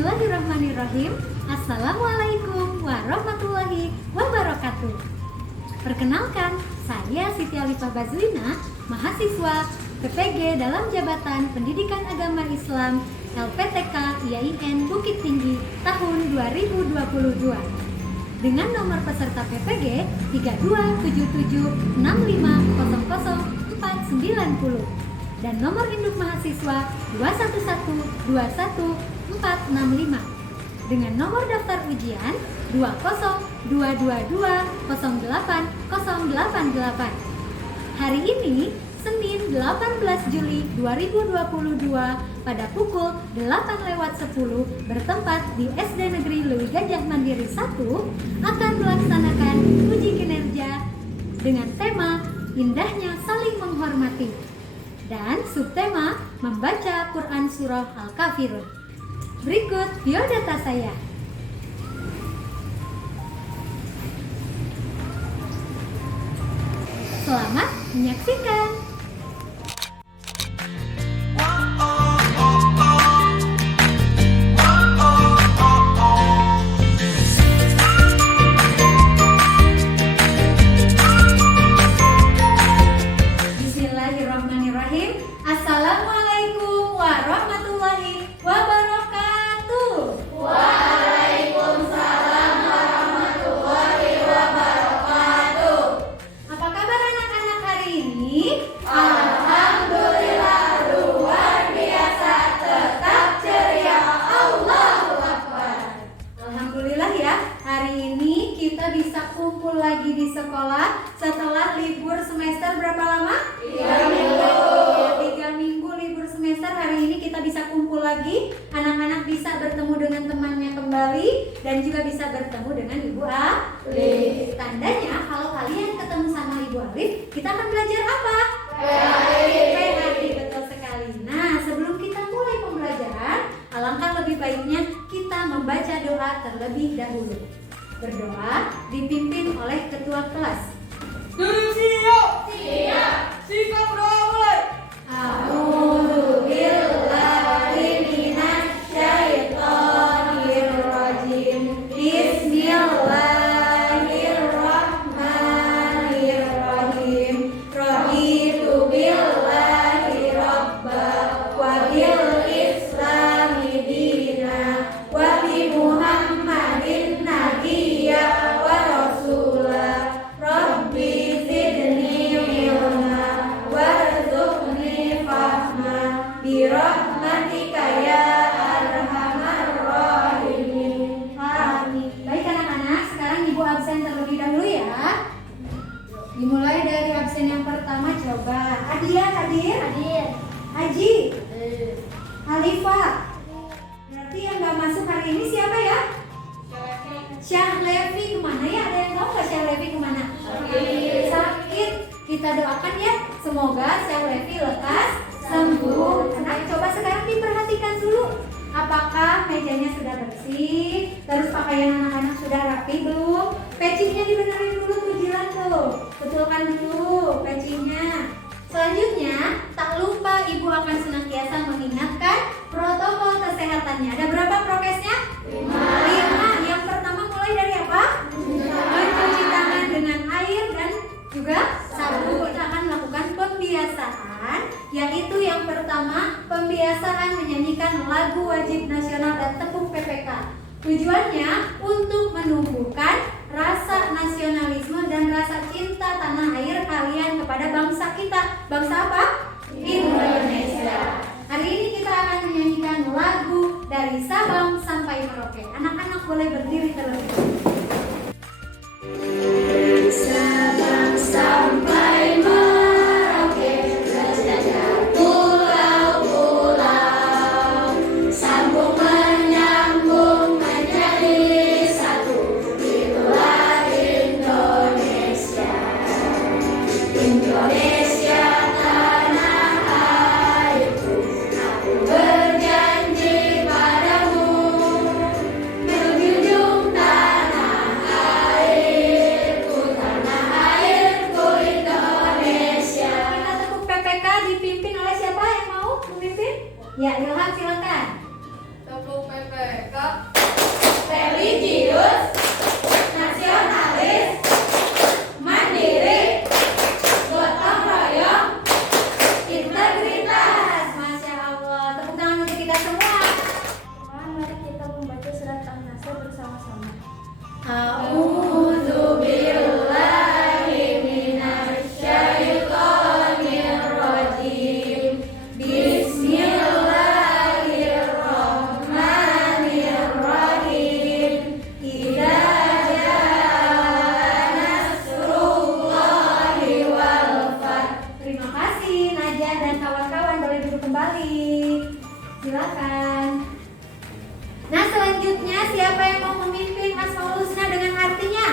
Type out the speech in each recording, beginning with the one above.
Bismillahirrahmanirrahim. Assalamualaikum warahmatullahi wabarakatuh. Perkenalkan, saya Siti Alifah Bazlina, mahasiswa PPG dalam Jabatan Pendidikan Agama Islam LPTK IAIN Bukit Tinggi tahun 2022 dengan nomor peserta PPG 327765000490 dan nomor induk mahasiswa 21121465 dengan nomor daftar ujian 20222080088. Hari ini Senin 18 Juli 2022 pada pukul 8:10 bertempat di SD Negeri Lewi Gajah Mandiri 1 akan melaksanakan uji kinerja dengan tema Indahnya Saling Menghormati dan subtema membaca Quran Surah Al-Kafirun. Berikut biodata saya. Selamat menyaksikan. Bismillahirrahmanirrahim. Assalamualaikum warahmatullahi wabarakatuh. Waalaikumsalam warahmatullahi wabarakatuh. Apa kabar anak-anak hari ini? Alhamdulillah luar biasa, tetap ceria. Allahu Akbar. Alhamdulillah ya, hari ini kita bisa kumpul lagi di sekolah setelah libur semester berapa lama? 3 minggu. 3 minggu libur semester. Hari ini kita bisa kumpul lagi. Anak-anak bisa bertemu dengan temannya kembali dan juga bisa bertemu dengan Ibu Alif. Tandanya kalau kalian ketemu sama Ibu Alif, kita akan belajar apa? PAI, betul sekali. Nah, sebelum kita mulai pembelajaran, alangkah lebih baiknya kita membaca doa terlebih dahulu. Berdoa dipimpin oleh ketua kelas. Duduk siap. Siap. Sikap doa mulai. A'udzu billahi minasyaitonir rajim. Bismillahirrahmanirrahim. Raditu billahi rabba wa bil islami dina wa bi Muhammadin nabiyya wa rasula. Rabbi zidni ilma warzuqni fahma birahmatika ya arhamar rahimin. Amin. Baik anak-anak, sekarang Ibu absen terlebih dahulu ya. Dimulai dari absen yang pertama, coba Adia hadir? Hadir. Haji? Alifah? Berarti yang gak masuk hari ini siapa ya? Syah Levi kemana ya? Ada yang tahu nggak Syah Levi kemana? Sakit. Kita doakan ya, semoga Syah Levi lekas sembuh. Nah, coba sekarang diperhatikan dulu. Apakah mejanya sudah bersih? Terus pakaian anak-anak sudah rapi belum? Pecinya dibenerin dulu tuh, jiran tuh. Betulkan dulu pecinya. Selanjutnya, tak lupa Ibu akan senantiasa mengingatkan protokol kesehatannya. Ada berapa prokesnya? 5. Yang pertama mulai dari apa? Mencuci tangan dengan air dan juga sabun. Kita akan melakukan pembiasaan, yaitu yang pertama pembiasaan menyanyikan lagu wajib nasional dan tepuk PPK. Tujuannya untuk menumbuhkan rasa nasionalisme dan rasa cinta tanah air kalian kepada bangsa kita. Bangsa apa? Indonesia. Hari ini kita akan menyanyikan lagu dari Sabang sampai Merauke. Anak-anak boleh berdiri terlebih dahulu. Sabang sampai Merauke, berjajar pulau-pulau, sambung menyambung menjadi satu, itulah Indonesia. Indonesia tanah airku, aku berjanji padamu, menjunjung tanah airku Indonesia. Kita tepuk PPK dipimpin oleh siapa yang mau memimpin? Ya, Ilham silakan. Tepuk PPK mereka religius, nasionalis, mandiri, gotong royong, integritas. Masya Allah. Tepuk tangan untuk kita semua. Mari kita membaca surat An-Nasr bersama-sama. A'udzu billahi minasyaitonir rajim. Bismillahirrahmanirrahim. Idza jaa nasrullahi wal fath. Terima kasih Najah dan kawan-kawan, boleh duduk kembali. Silakan. Nah, selanjutnya siapa yang mau memimpin Asmaul Husna dengan artinya?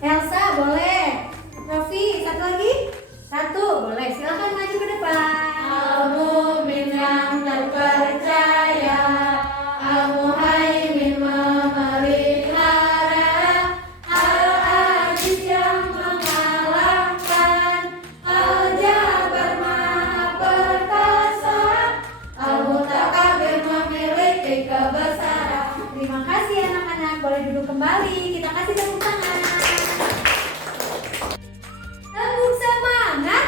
Elsa, boleh. Rofi, satu lagi? Satu, boleh. Silakan maju ke depan. Al-Mu'min yang terpercaya, Al-Muhaimin memelihara, Al-Aziz yang mengalahkan, Al-Jabbar maha perkasa, Al-Mutakabir memiliki kebesaran. Terima kasih anak-anak, boleh duduk kembali. Kita kasih tepuk tangan. Tepuk semangat.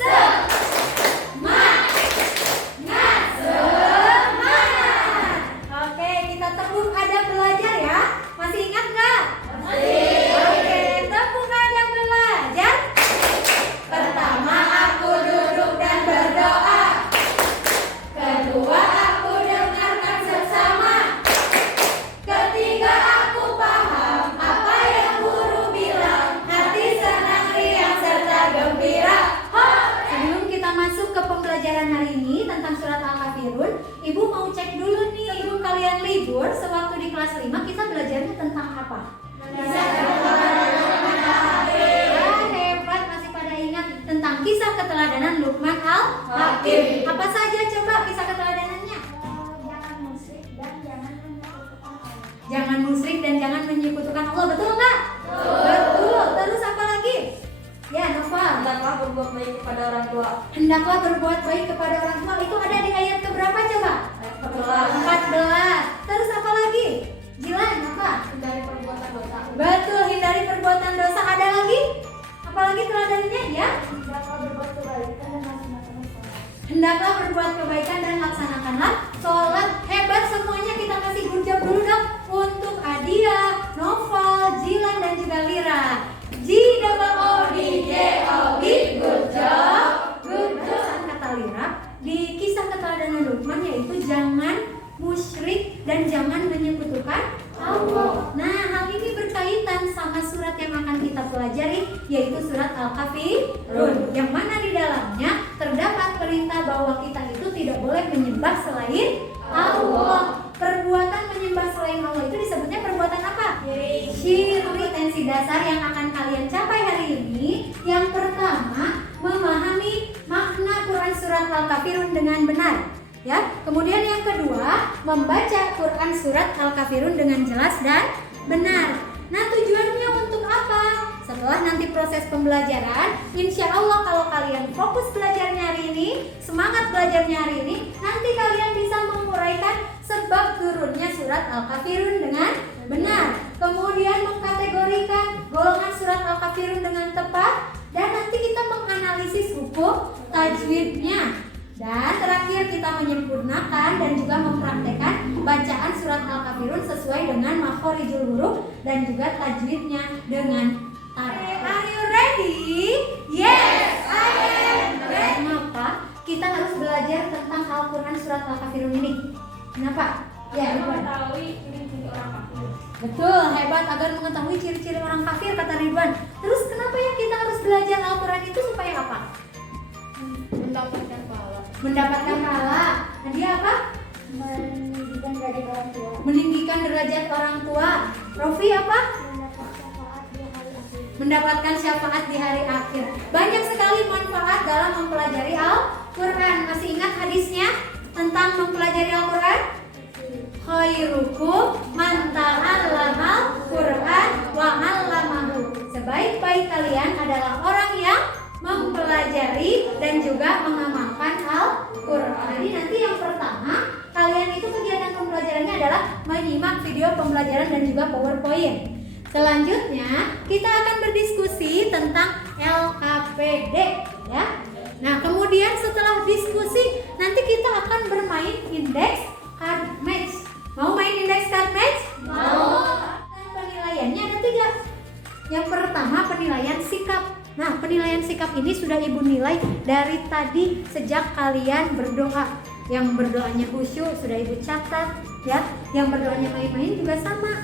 Semangat. Oke, kita tepuk adab belajar ya. Masih ingat nggak? Oke, tepuk adab belajar. Pertama, aku duduk dan berdoa. Kedua, aku dengarkan sesama. Ketiga, aku paham apa yang guru bilang. Hati senang, riang, serta gembira. Ho! Sebelum kita masuk ke pembelajaran hari ini tentang surat Al-Kafirun, Ibu mau cek dulu nih, sebelum kalian libur, sewaktu di kelas 5 kita belajarnya tentang apa? Hebat, masih pada ingat tentang kisah keteladanan Luqman Al-Hakim. Apa saja coba kisah keteladanannya? Jangan musyrik dan jangan menyekutukan Allah, betul nggak? Betul. Terus apa lagi? Ya, Nova. hendaklah berbuat baik kepada orang tua. Hendaklah berbuat baik kepada orang tua. Itu ada di ayat keberapa coba? 14. Terus apa lagi? Jilan, apa? Hindari perbuatan dosa. Betul, hindari perbuatan dosa. Ada lagi? Apalagi teladannya ya? Hendaklah berbuat kebaikan dan laksanakanlah sholat. Hendaklah berbuat kebaikan dan laksanakanlah sholat. Hebat semuanya, kita kasih good job dulu dong untuk Adia, Noval, Jilan dan juga Lira. G-O-O-D-J-O-B, good job. Good job. Kata Lira di kisah keteladanan Luqman yaitu jangan musyrik dan jangan menyekutukan Allah. Nah, hal ini berkaitan sama surat yang akan kita pelajari yaitu surat Al-Kafirun, yang mana di dalamnya terdapat perintah bahwa kita itu tidak boleh menyembah selain Allah. Perbuatan menyembah selain Allah itu disebutnya perbuatan apa? Syirik. Kompetensi dasar yang akan kalian capai hari ini, yang pertama, memahami makna Quran surat Al-Kafirun dengan benar. Ya, kemudian yang kedua, membaca Quran surat Al-Kafirun dengan jelas dan benar. Nah, tujuannya untuk apa? Setelah nanti proses pembelajaran, insya Allah kalau kalian fokus belajarnya hari ini, semangat belajarnya hari ini, nanti kalian bisa menguraikan sebab turunnya surat Al-Kafirun dengan benar. Kemudian mengkategorikan golongan surat Al-Kafirun dengan tepat, dan nanti kita menganalisis hukum tajwidnya. Dan terakhir kita menyempurnakan dan juga mempraktekkan bacaan surat Al-Kafirun sesuai dengan makhorijul huruf dan juga tajwidnya dengan taraf. Are you ready? Yes, I am ready. Kenapa kita harus belajar tentang Al-Quran surat Al-Kafirun ini? Kenapa? Ya, Ridwan. Mengetahui ciri-ciri orang kafir. Betul, hebat, agar mengetahui ciri-ciri orang kafir, kata Ridwan. Terus kenapa ya kita harus belajar Al-Quran itu supaya apa? Mendapatkan pahala. Mendapatkan pahala. Nah, dia apa? Meninggikan derajat orang tua. Meninggikan derajat orang tua. Rofi apa? Mendapatkan syafaat di hari akhir. Mendapatkan syafaat di hari akhir. Banyak sekali manfaat dalam mempelajari Al-Quran. Masih ingat hadisnya tentang mempelajari Al-Quran? Khairukum man ta'allamal Quran wa 'allamahu. Sebaik-baik kalian adalah orang yang mempelajari dan juga mengamalkan Al-Quran. Jadi nanti yang pertama kalian itu kegiatan pembelajarannya adalah menyimak video pembelajaran dan juga PowerPoint. Selanjutnya kita akan berdiskusi tentang LKPD ya. Nah, kemudian setelah diskusi nanti kita akan bermain index card match. Mau main index card match? Mau. Dan penilaiannya ada 3. Yang pertama penilaian sikap. Nah, penilaian sikap ini sudah Ibu nilai dari tadi sejak kalian berdoa. Yang berdoanya khusyuk sudah Ibu catat ya. Yang berdoanya main-main juga sama.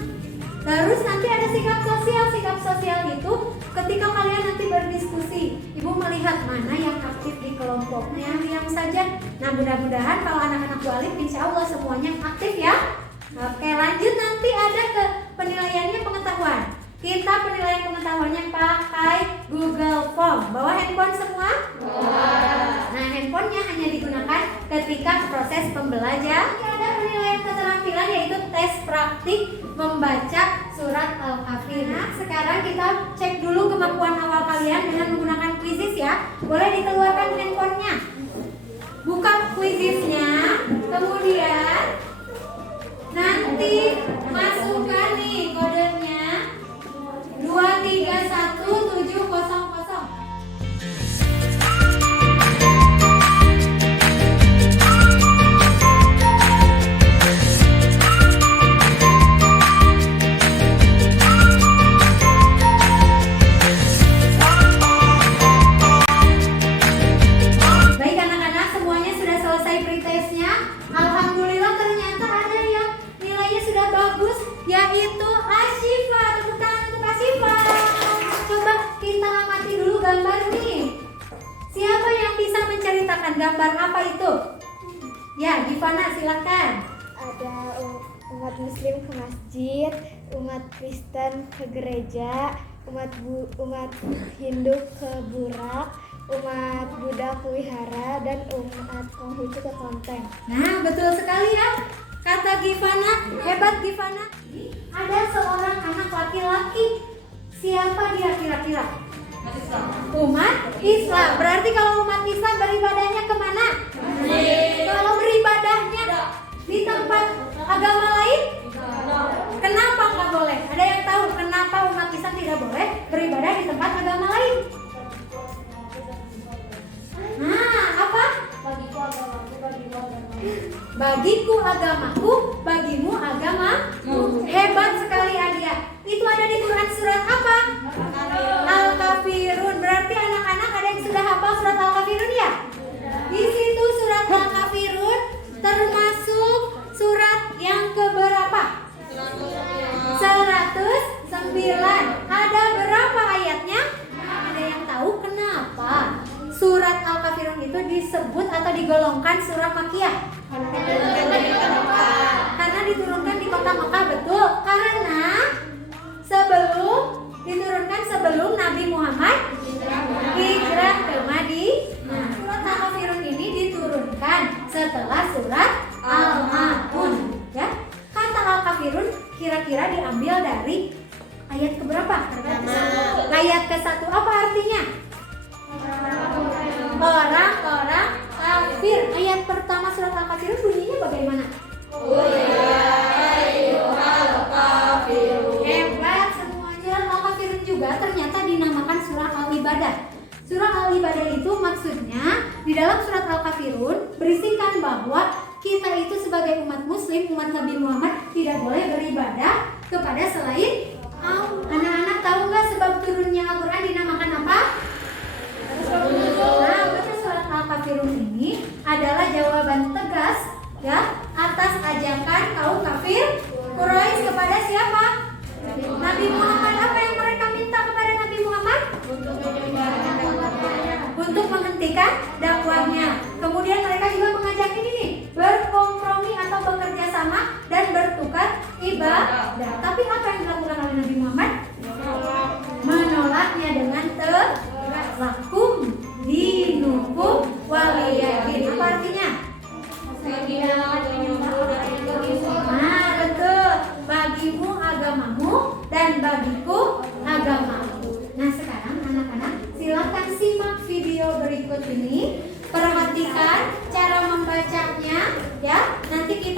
Terus nanti ada sikap sosial. Sikap sosial itu ketika kalian nanti berdiskusi, Ibu melihat mana yang aktif di kelompoknya, diam saja. Nah, mudah-mudahan kalau anak-anak dualit insya Allah semuanya aktif ya. Oke, lanjut nanti ada ke penilaiannya pengetahuan. Kita penilaian pengetahuannya pakai Google Form. Bawa handphone semua? Nah, handphonenya hanya digunakan ketika proses pembelajaran. Ada penilaian keterampilan yaitu tes praktik membaca surat Al-Kahfi. Nah, sekarang kita cek dulu kemampuan awal kalian dengan menggunakan quizzes ya. Boleh dikeluarkan handphonenya. Buka quizzesnya, kemudian nanti masukkan nih kodenya 231700. Baik anak-anak, semuanya sudah selesai pretestnya. Alhamdulillah ternyata ada yang nilainya sudah bagus, yaitu Asyifa. Tepuk tangan untuk Asyifa. Coba kita amati dulu gambar nih. Siapa yang bisa menceritakan gambar apa itu? Ya, Givana silakan. Ada umat Muslim ke masjid, umat Kristen ke gereja, umat Hindu ke burak, umat Buddha ke wihara, dan umat Konghucu ke kelenteng. Nah, betul sekali ya. Kata Givana, hebat Givana. Ada seorang anak laki-laki. Siapa dia kira-kira? Umat Islam. Berarti kalau umat Islam beribadahnya kemana? Kalau beribadahnya di tempat agama lain? Kenapa nggak boleh? Ada yang tahu kenapa umat Islam tidak boleh beribadah di tempat agama lain? Nah, apa? Bagiku agamaku, bagimu agamamu. Hebat sekali Adia. Itu ada di Quran surat apa? Al-Kafirun. Berarti anak-anak ada yang sudah hafal surat Al-Kafirun ya? Di situ surat Al-Kafirun termasuk surat yang keberapa? 109. Ada berapa ayatnya? Ada yang tahu kenapa surat Al-Kafirun itu disebut atau digolongkan surah Makkiyah? Karena diturunkan di kota Mekah, betul. Karena diturunkan sebelum Nabi Muhammad hijrah ke Madinah. Surat Al-Kafirun ini diturunkan setelah surat Al-Ma'un. Ya, kata Al-Kafirun kira-kira diambil dari ayat keberapa? Ayat ke-1. Apa artinya? Orang-orang kafir. Ayat pertama surat Al-Kafirun bunyinya bagaimana? Hebat semuanya. Al-Kafirun juga ternyata dinamakan surah Al-Ibadah. Surah Al-Ibadah itu maksudnya di dalam surat Al-Kafirun berisikan bahwa kita itu sebagai umat muslim, umat Nabi Muhammad tidak boleh beribadah kepada selain Allah. Anak-anak tahu nggak sebab turunnya Al-Quran dinamakan apa? Nah, baca surat Al-Kafirun ini adalah jawaban tegas ya atas ajakan kaum kafir Quraisy kepada siapa? Nabi Muhammad. Apa yang mereka minta kepada Nabi Muhammad? Untuk menghentikan dakwahnya. Kemudian mereka juga mengajak ini nih, berkompromi atau bekerja sama dan bertukar ibadah. Tapi apa yang dilakukan oleh Nabi Muhammad? Menolaknya dengan tegas. Lakum dinukum waliyadin. Apa artinya? Nah, betul. Bagimu agamamu dan bagiku agamaku. Nah, sekarang anak-anak silakan simak video berikut ini. Perhatikan cara membacanya ya. Nanti kita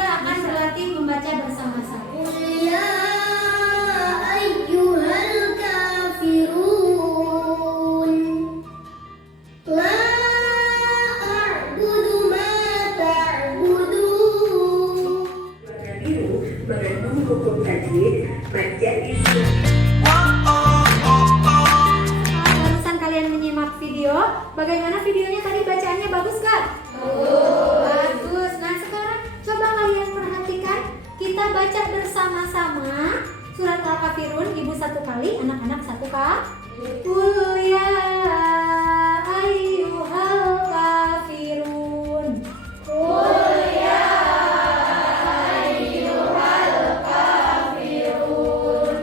Bagaimana videonya tadi, bacaannya bagus gak? Bagus. Nah sekarang coba kalian perhatikan, kita baca bersama-sama surat Al-Kafirun, ibu satu kali, anak-anak satu kali. Qul ya ayyuhal kafirun. Qul ya ayyuhal kafirun.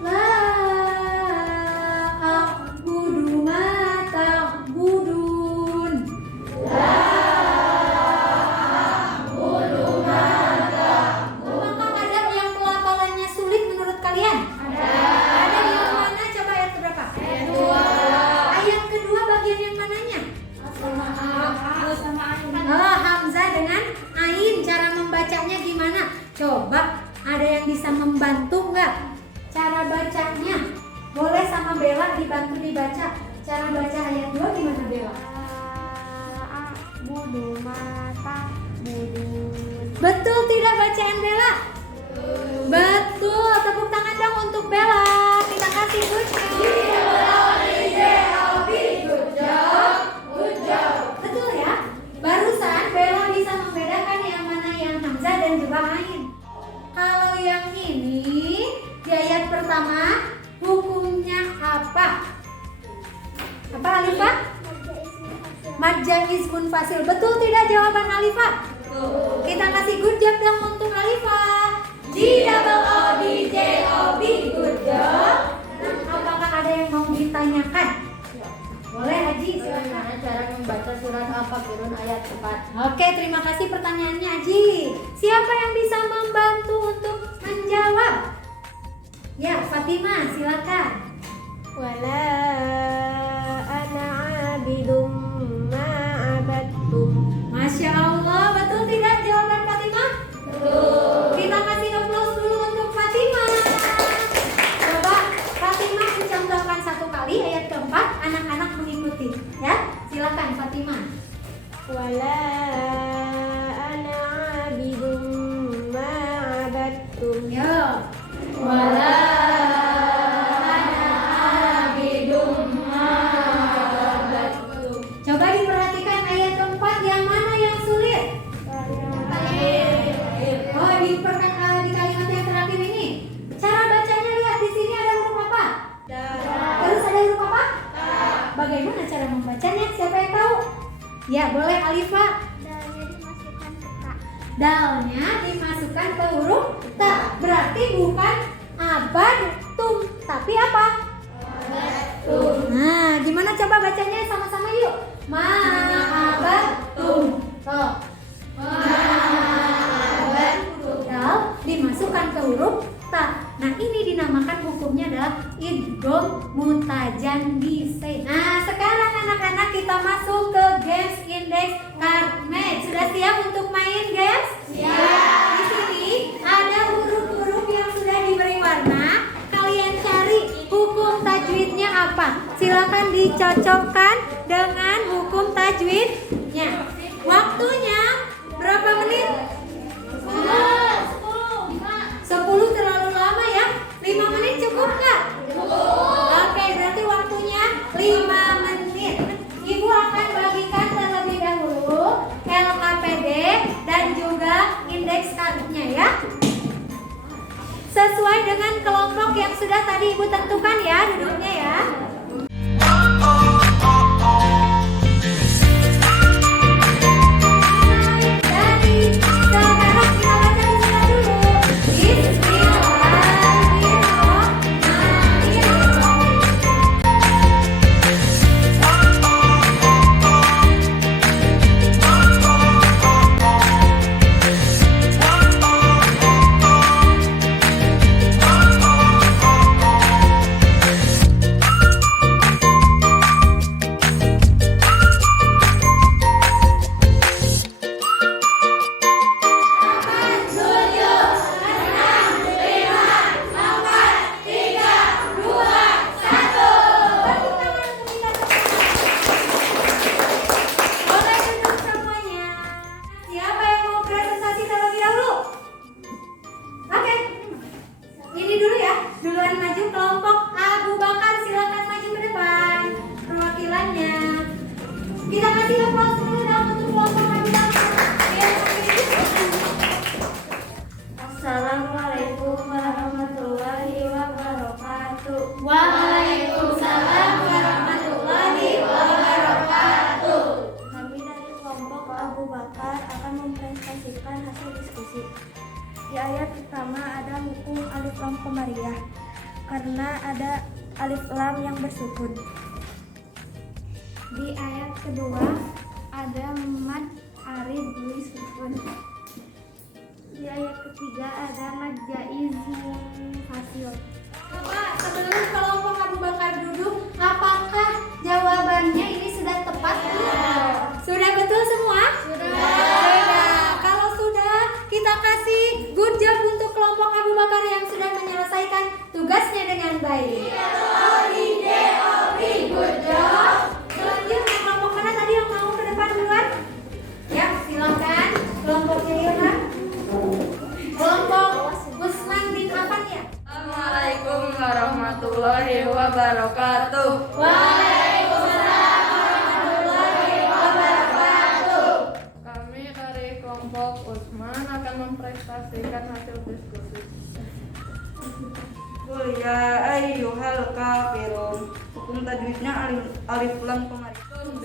La a'budu ma ta'budun. La a'budu ma ta'budun. Apakah ada yang pelafalannya sulit menurut kalian? Ada yang mana? Coba ayat berapa? Ayat 2. Ayat kedua bagian yang mananya? Oh, Hamzah dengan Ain. Cara membacanya gimana? Coba ada yang bisa membantu nggak? Cara bacanya boleh sama Bella dibantu dibaca. Cara baca ayat 2 gimana Bella? A'budu mata budun. Betul tidak bacaan Bella? Betul. Tepuk tangan dong untuk Bella. Kita kasih good job. Betul ya? Barusan Bella bisa membedakan yang mana yang Hamzah dan juga Ain. Kalau yang ini di ayat pertama hukumnya apa? Apa Alifah? Madja ismun fasil. Betul tidak jawaban Alifah? Kita kasih good job dong untuk Alifah. G-double-O-B-J-O-B, good job. Nah, apakah ada yang mau ditanyakan? Boleh Haji, silakan. Bagaimana cara membaca surat Al-Kafirun ayat 4? Oke, terima kasih pertanyaannya Haji. Siapa yang bisa membantu untuk menjawab? Ya, Fatimah, silakan. Wala ana abidum ma abadtum. Masya Allah, betul tidak jawaban Fatimah? Betul. Kita kasih aplaus dulu untuk Fatimah. Coba Fatimah mencontohkan satu kali ayat keempat, anak-anak mengikuti. Ya, silakan Fatimah. Wala ana abidum ma abadtum. Yo. Wala ana abidum ma abadtum. Coba diperhatikan ayat keempat, yang mana yang sulit? Oh, di kalimat yang terakhir ini. Cara bacanya lihat di sini ada huruf apa? Terus ada huruf apa? Bagaimana cara membacanya? Siapa yang tahu? Ya, boleh Alifah. Dalnya dimasukkan ke huruf ta. Berarti bukan abadtum, tapi apa? Abadtum. Nah, gimana coba bacanya sama-sama yuk? Ma'abadtum. Tuh. Dal dimasukkan ke huruf ta. Nah, ini dinamakan hukumnya adalah idgham mutajannisain. Nah, sekarang anak-anak kita masuk ke games index card match. Sudah siap untuk main, guys? Siap. Di sini ada huruf-huruf yang sudah diberi warna. Kalian cari hukum tajwidnya apa? Silakan dicocokkan dengan hukum tajwidnya. Waktunya berapa menit? 10 terlalu lama ya? 5 menit cukup nggak? Oke, berarti waktunya 5 menit. Ibu akan bagikan terlebih dahulu LKPD dan juga indeks cardnya ya. Sesuai dengan kelompok yang sudah tadi Ibu tentukan ya duduknya ya. Dari sekarang kita baca bismillah dulu. Bismillahirrahmanirrahim. kasih aplaus dulu dong untuk kelompok Abu Bakar. Assalamualaikum warahmatullahi wabarakatuh. Waalaikumsalam warahmatullahi wabarakatuh. Kami dari kelompok Abu Bakar akan mempresentasikan hasil diskusi. Di ayat pertama ada hukum alif lam komariah karena ada alif lam yang bersukun. Di ayat kedua ada mad arif dui sukun. Di ayat ketiga ada mad jaiz fasil. Bapak, sebelum kelompok Abu Bakar duduk, apakah jawabannya ini sudah tepat? Sudah betul semua? Sudah. Kalau sudah, kita kasih good job untuk kelompok Abu Bakar yang sudah menyelesaikan tugasnya dengan baik. Good job. Selanjutnya kelompok mana tadi yang mau ke depan duluan? Ya, silakan. Kelompok Yura. Kelompok Usman bin Affan ya. Assalamualaikum warahmatullahi wabarakatuh. Waalaikumsalam warahmatullahi wabarakatuh. Kami dari kelompok Usman akan mempresentasikan hasil diskusi. Qul ya ayyuhal kafirun. Hukum tajwidnya alif lam komariah.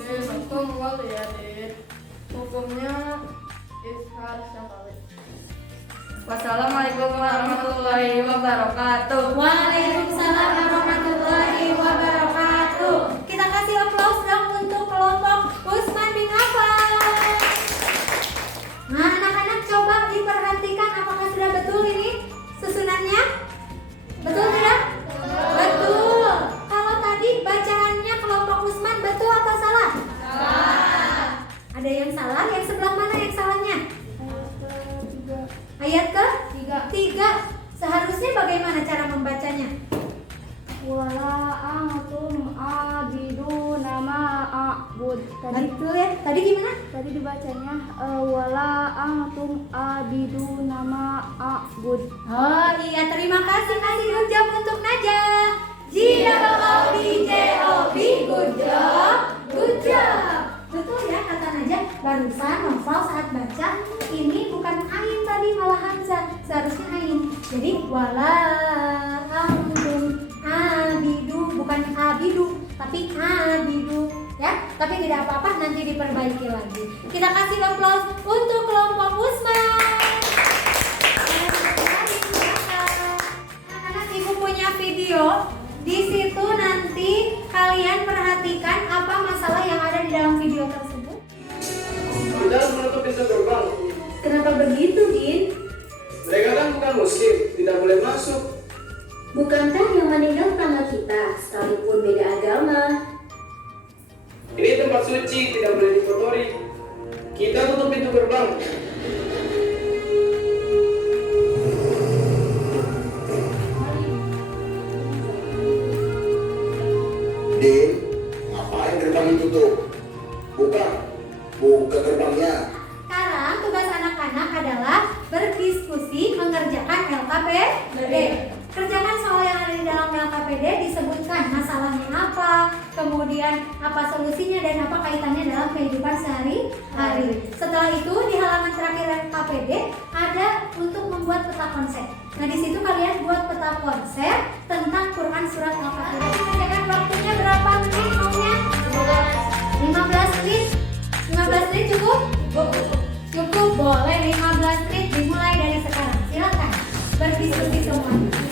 Hukum wal yadid. Hukumnya ishar syafali. Wassalamualaikum warahmatullahi wabarakatuh. Waalaikumsalam warahmatullahi wabarakatuh. Kita kasih aplaus dong untuk kelompok Usman bin Affan. Nah, anak-anak coba diperhatikan apakah sudah betul ini susunannya? Betul tidak? Betul. Kalau tadi bacaannya kelompok Usman betul atau salah? Salah. Ada yang salah? Yang sebelah mana yang salahnya? Ayat ke? Tiga. Seharusnya bagaimana cara membacanya? Wala antum abidu nama a'bud. Betul ya? Tadi gimana? Tadi dibacanya wala antum abidu nama a'bud. Oh iya, terima kasih. Kasih good job untuk Najah. G-O-B, good job. Good job. Betul ya kata Najah. Barusan novel saat baca ini bukan ain tadi, malah hamzah. Seharusnya ain. Jadi wala antum abidu, bukan abidu tapi abidu ya. Tapi tidak apa-apa, nanti diperbaiki lagi. Kita kasih aplaus untuk kelompok Usman. Anak-anak, ibu punya video. Di situ nanti kalian perhatikan apa masalah yang ada di dalam video tersebut. Kita harus menutup pintu gerbang. Kenapa begitu, Gin? Mereka kan bukan muslim, tidak boleh masuk. Bukankah yang meninggal tetangga kita, sekalipun beda agama? Ini tempat suci, tidak boleh dikotori. Kita tutup pintu gerbang. Din, ngapain gerbang ditutup? Buka gerbangnya. Sekarang tugas anak-anak adalah berdiskusi mengerjakan LKPD. Kerjakan soal yang ada di dalam LKPD, disebutkan masalahnya apa, kemudian apa solusinya dan apa kaitannya dalam kehidupan sehari-hari. Setelah itu di halaman terakhir LKPD ada untuk membuat peta konsep. Nah di situ kalian buat peta konsep tentang Quran surat Al-Fatihah. Kerjakan waktunya berapa menit maunya? 15 menit. 15 menit cukup? Cukup, boleh 15 menit dimulai dari sekarang. Silakan berdiskusi semuanya.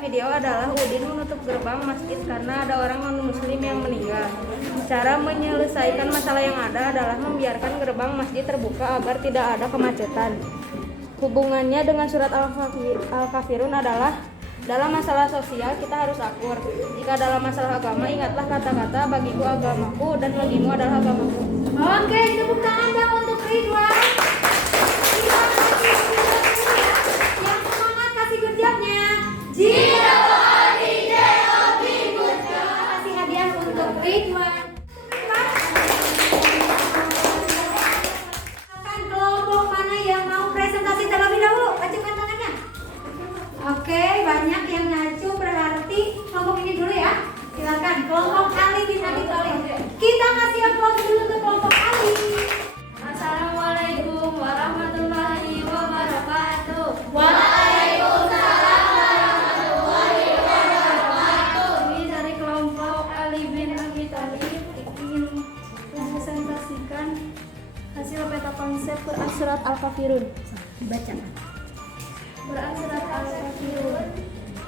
video adalah Udin menutup gerbang masjid karena ada orang non-muslim yang meninggal. Cara menyelesaikan masalah yang ada adalah membiarkan gerbang masjid terbuka agar tidak ada kemacetan. Hubungannya dengan surat Al-Kafirun adalah dalam masalah sosial kita harus akur. Jika dalam masalah agama, ingatlah kata-kata bagiku agamaku dan bagimu adalah agamaku. Oke, tepuk tangan dong untuk Ridwan. Kita kasih good job dulu ya. Yang semangat kasih good jobnya. G-O-D-J-O-B, good job. Kasih hadiah untuk Ridwan. Akan kelompok mana yang mau presentasi terlebih dahulu? Ajukan tangannya. Oke, banyak yang ngacu, berarti kelompok ini dulu ya. Silakan, kelompok Ali bin Abi Thalib. Kita kasih aplaus dulu untuk kelompok Ali. Assalamualaikum warahmatullahi wabarakatuh. Waalaikumsalam warahmatullahi wabarakatuh. Kami dari kelompok Ali bin Abi Thalib ingin mempresentasikan hasil peta konsep Quran surat Al-Kafirun. Dibaca. Quran surat Al-Kafirun.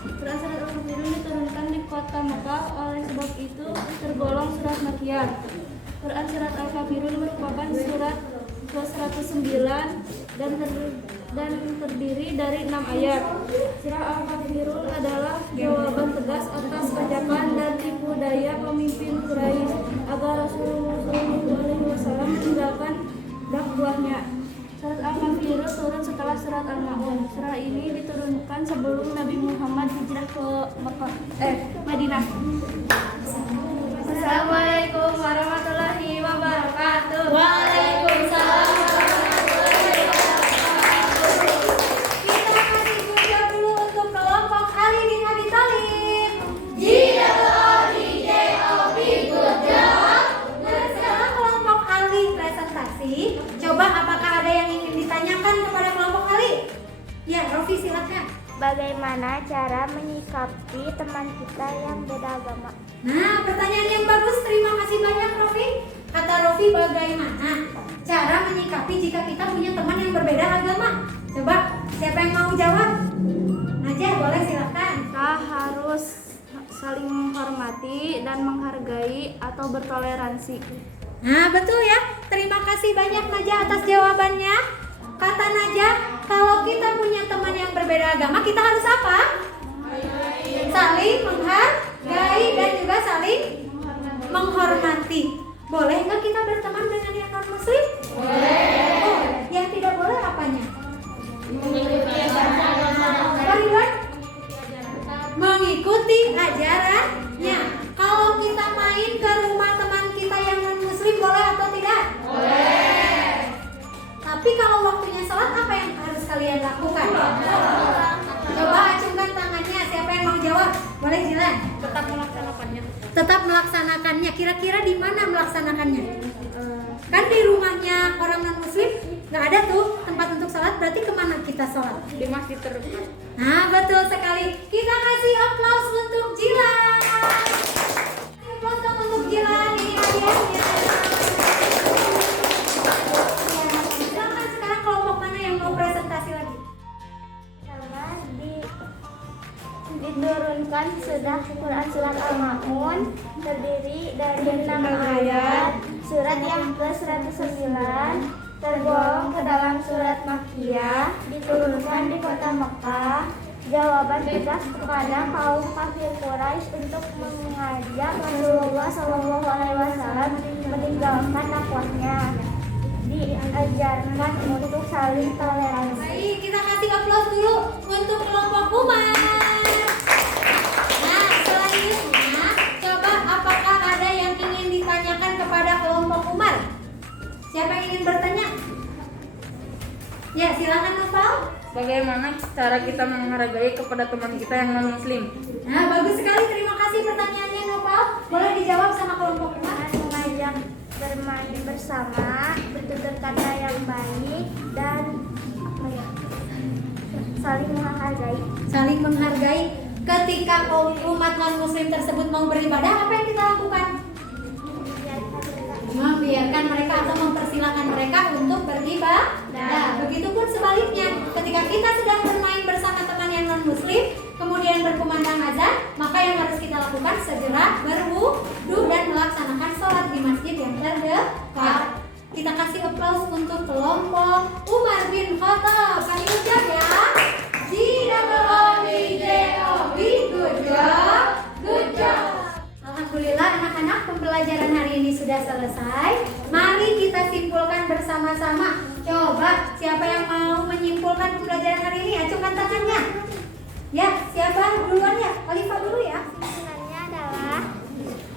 Quran surat Al-Kafirun diturunkan di kota Mekah, oleh sebab itu tergolong surat Makkiyah. Quran surat Al-Kafirun merupakan surat ke-109 dan terdiri dari 6 ayat. Surah Al-Kafirun adalah jawaban tegas atas ajakan dan tipu daya pemimpin Quraisy agar Rasulullah SAW meninggalkan dakwahnya. Surat Al-Kafirun turun setelah surat Al-Ma'un. Surah ini diturunkan sebelum Nabi Muhammad hijrah ke Madinah. Assalamualaikum warahmatullahi wabarakatuh. Waalaikumsalam warahmatullahi wabarakatuh. Kita kasih good job dulu untuk kelompok Ali bin Abi Thalib. G-O-D-J-O-B, good job. Nah, sekarang kelompok Ali presentasi. Coba apakah ada yang ingin ditanyakan kepada kelompok Ali? Ya, Rofi silakan. Bagaimana cara menyikapi teman kita yang beda agama? Nah, pertanyaan yang bagus. Terima kasih banyak, Rofi. Kata Rofi, bagaimana cara menyikapi jika kita punya teman yang berbeda agama? Coba, siapa yang mau jawab? Najah, boleh silakan. Kita harus saling menghormati dan menghargai atau bertoleransi. Nah, betul ya. Terima kasih banyak Najah atas jawabannya. Kata Najah, kalau kita punya teman yang berbeda agama, kita harus apa? Saling menghargai dan juga saling menghormati. Boleh nggak kita berteman dengan yang non muslim? Boleh. Oh, yang tidak boleh apanya? Ridwan? Mengikuti ajarannya. Kalau kita main ke rumah teman kita yang non muslim, boleh atau tidak? Boleh. Tapi kalau waktunya sholat, apa yang harus kalian lakukan? Coba acungkan tangannya. Siapa yang mau jawab? Boleh Jilan. Tetap melaksanakannya. Tetap melaksanakannya. Kira-kira di mana melaksanakannya? Kan di rumahnya orang non muslim nggak ada tuh tempat untuk sholat. Berarti kemana kita sholat? Di masjid terdekat. Nah, betul sekali. Kita kasih aplaus untuk Jilan. Aplaus dong untuk Jilan. Ini hadiahnya. Silakan sekarang kelompok mana yang mau presentasi lagi? Pertama diturunkan sudah Quran surat Al-Ma'un, terdiri dari 6 ayat. Surat yang ke-109 tergolong ke dalam surat Makkiyah, diturunkan di kota Mekah. Jawaban tegas kepada kaum kafir Quraisy untuk mengajak Rasulullah SAW meninggalkan dakwahnya. Diajarkan untuk saling toleransi. Baik, kita kasih aplaus dulu untuk kelompok Umar. Nah, selanjutnya coba apakah ada yang ingin ditanyakan kepada kelompok Umar? Siapa yang ingin bertanya? Ya, silakan Nopal. Bagaimana cara kita menghargai kepada teman kita yang non muslim? Nah, bagus sekali. Terima kasih pertanyaannya Nopal. Boleh dijawab sama kelompok Umar. Mengajak bermain bersama, bertutur kata yang baik, dan saling menghargai. Saling menghargai. Ketika umat non muslim tersebut mau beribadah, apa yang kita lakukan? Membiarkan mereka atau mempersilahkan mereka untuk beribadah. Begitupun sebaliknya, ketika kita sedang bermain bersama teman yang non muslim, kemudian berkumandang anak-anak, pembelajaran hari ini sudah selesai. Mari kita simpulkan bersama-sama. Coba siapa yang mau menyimpulkan pembelajaran hari ini? Acungkan tangannya. Ya, siapa duluan ya? Alifah dulu ya. Kesimpulannya adalah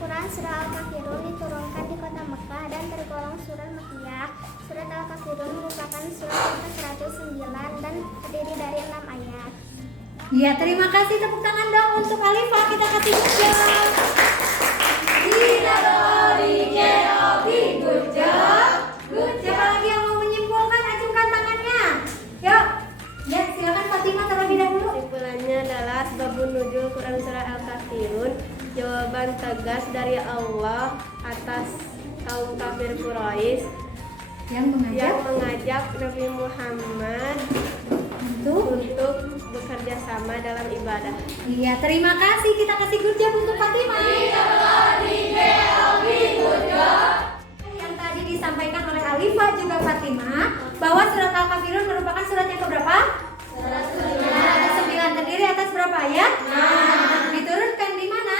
Quran Surah Al-Kafirun diturunkan di kota Mekah dan tergolong surah Makkiyah. Surat Al-Kafirun merupakan surat yang ke-109 dan terdiri dari 6 ayat. Ya, terima kasih, tepuk tangan dong untuk Alifah. Kita kasih job. Good job. Siapa lagi yang mau menyimpulkan? Acungkan tangannya. Yuk. Ya, silakan Fatimah terlebih dahulu. Kesimpulannya adalah sebabun nuzul Quran Surah Al-Kafirun, jawaban tegas dari Allah atas kaum kafir Quraisy Yang mengajak Nabi Muhammad untuk bekerja sama dalam ibadah. Iya, terima kasih. Kita kasih good job untuk Fatimah. Yang tadi disampaikan oleh Alifah juga Fatimah bahwa surat Al-Kafirun merupakan surat yang keberapa? Surat ke-9. Terdiri atas berapa ayat? Diturunkan di mana?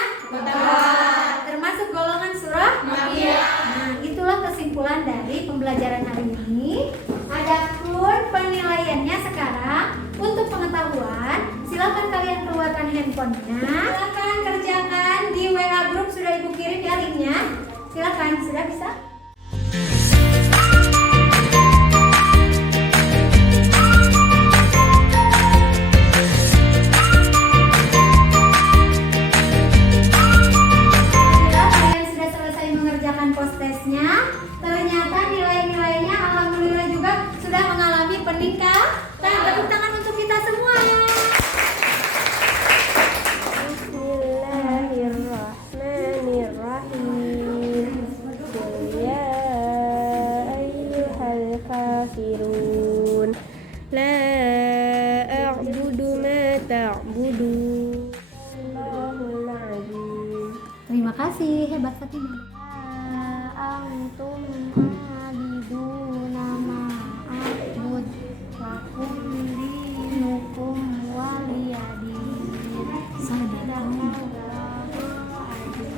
Termasuk golongan surah Makkiyah. Nah, itulah kesimpulan dari pembelajaran hari ini. Adapun penilaiannya sekarang untuk pengetahuan, silakan kalian keluarkan handphonenya. Silakan kerjakan di WA grup, sudah Ibu kirim ya linknya. Silakan, sudah bisa? Bila kalian sudah selesai mengerjakan post-testnya, ternyata nilai-nilainya alhamdulillah juga sudah mengalami peningkatan. Tepuk tangan untuk kita semua. Bismillahirrahmanirrahim. Ya ayyuhal kafirun la a'budu ma ta'budun. Allahul azim. Terima kasih, hebat Fatimah. Antum abiduna ma a'bud lakum dinukum waliyadin.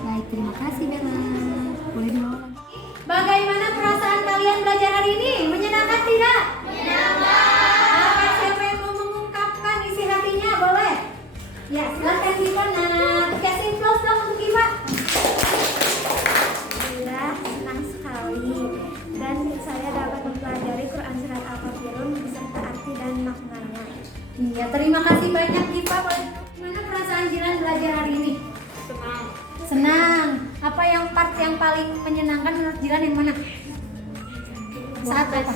Baik, terima kasih Bella. Boleh dibawa lagi. Bagaimana perasaan kalian belajar hari ini? Menyenangkan tidak? Menyenangkan. Siapa yang mau mengungkapkan isi hatinya? Boleh? Ya, silakan Iva. Nah, kasih applause dong untuk Iva. Alhamdulillah, senang sekali dan saya dapat mempelajari Quran Surat Al-Kafirun beserta arti dan maknanya. Iya, terima kasih banyak Iva. Gimana perasaan Jilan belajar hari ini? Senang. Apa yang part yang paling menyenangkan menurut Jilan yang mana? Saat apa?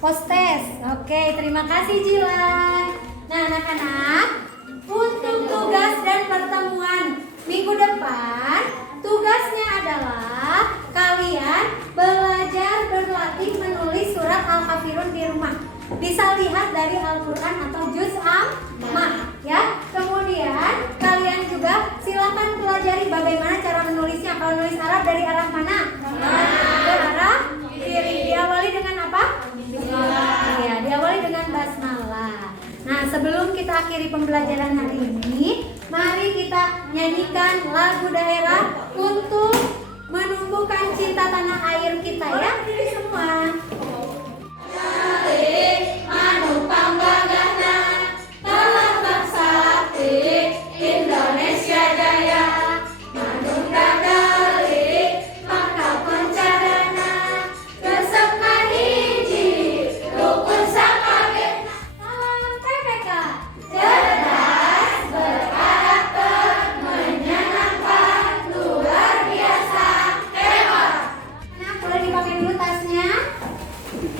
Post-test. Oke, terima kasih Jilan. Nah, anak-anak, untuk tugas dan pertemuan minggu depan, tugasnya adalah kalian belajar berlatih menulis surat Al-Kafirun di rumah. Bisa lihat dari Al-Quran atau Juz Amma, ya. Kemudian kalian juga silakan pelajari bagaimana cara menulisnya. Kalau nulis Arab dari arah mana? Ke arah kiri. Diawali dengan apa? Iya, diawali dengan basmalah. Nah, sebelum kita akhiri pembelajaran hari ini, mari kita nyanyikan lagu daerah untuk menumbuhkan cinta tanah air kita ya. Jadi semua. Manupang bagana, telah bersatu Indonesia Jaya. Manunggal dali, maka pencadana, kesepan hiji, rukun sakabeh. Salam PPK, cerdas, berkarakter, menyenangkan, luar biasa, hebat. Nah, boleh dipakai dulu tasnya.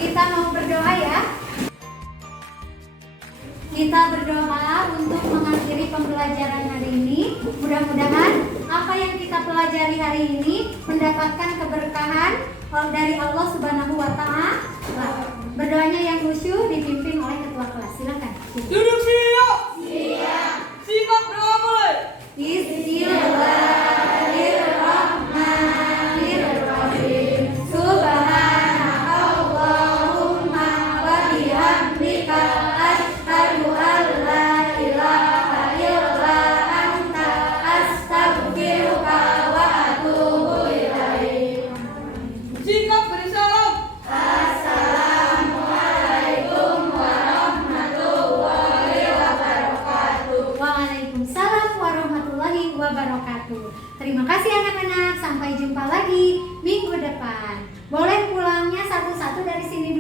Kita mau berdoa ya. Kita berdoa untuk mengakhiri pembelajaran hari ini. Mudah-mudahan apa yang kita pelajari hari ini mendapatkan keberkahan dari Allah Subhanahu wa Ta'ala. Berdoanya yang khusyuk dipimpin oleh ketua kelas. Silakan. Duduk siap. Simak doa mulai. Bismillahirrahmanirrahim. Subhanakallahumma wa bihamdika asyhadu an la ilaha illa anta astaghfiruka wa atubu wabarakatuh. Terima kasih anak-anak, sampai jumpa lagi minggu depan. Boleh pulangnya satu-satu dari sini dulu.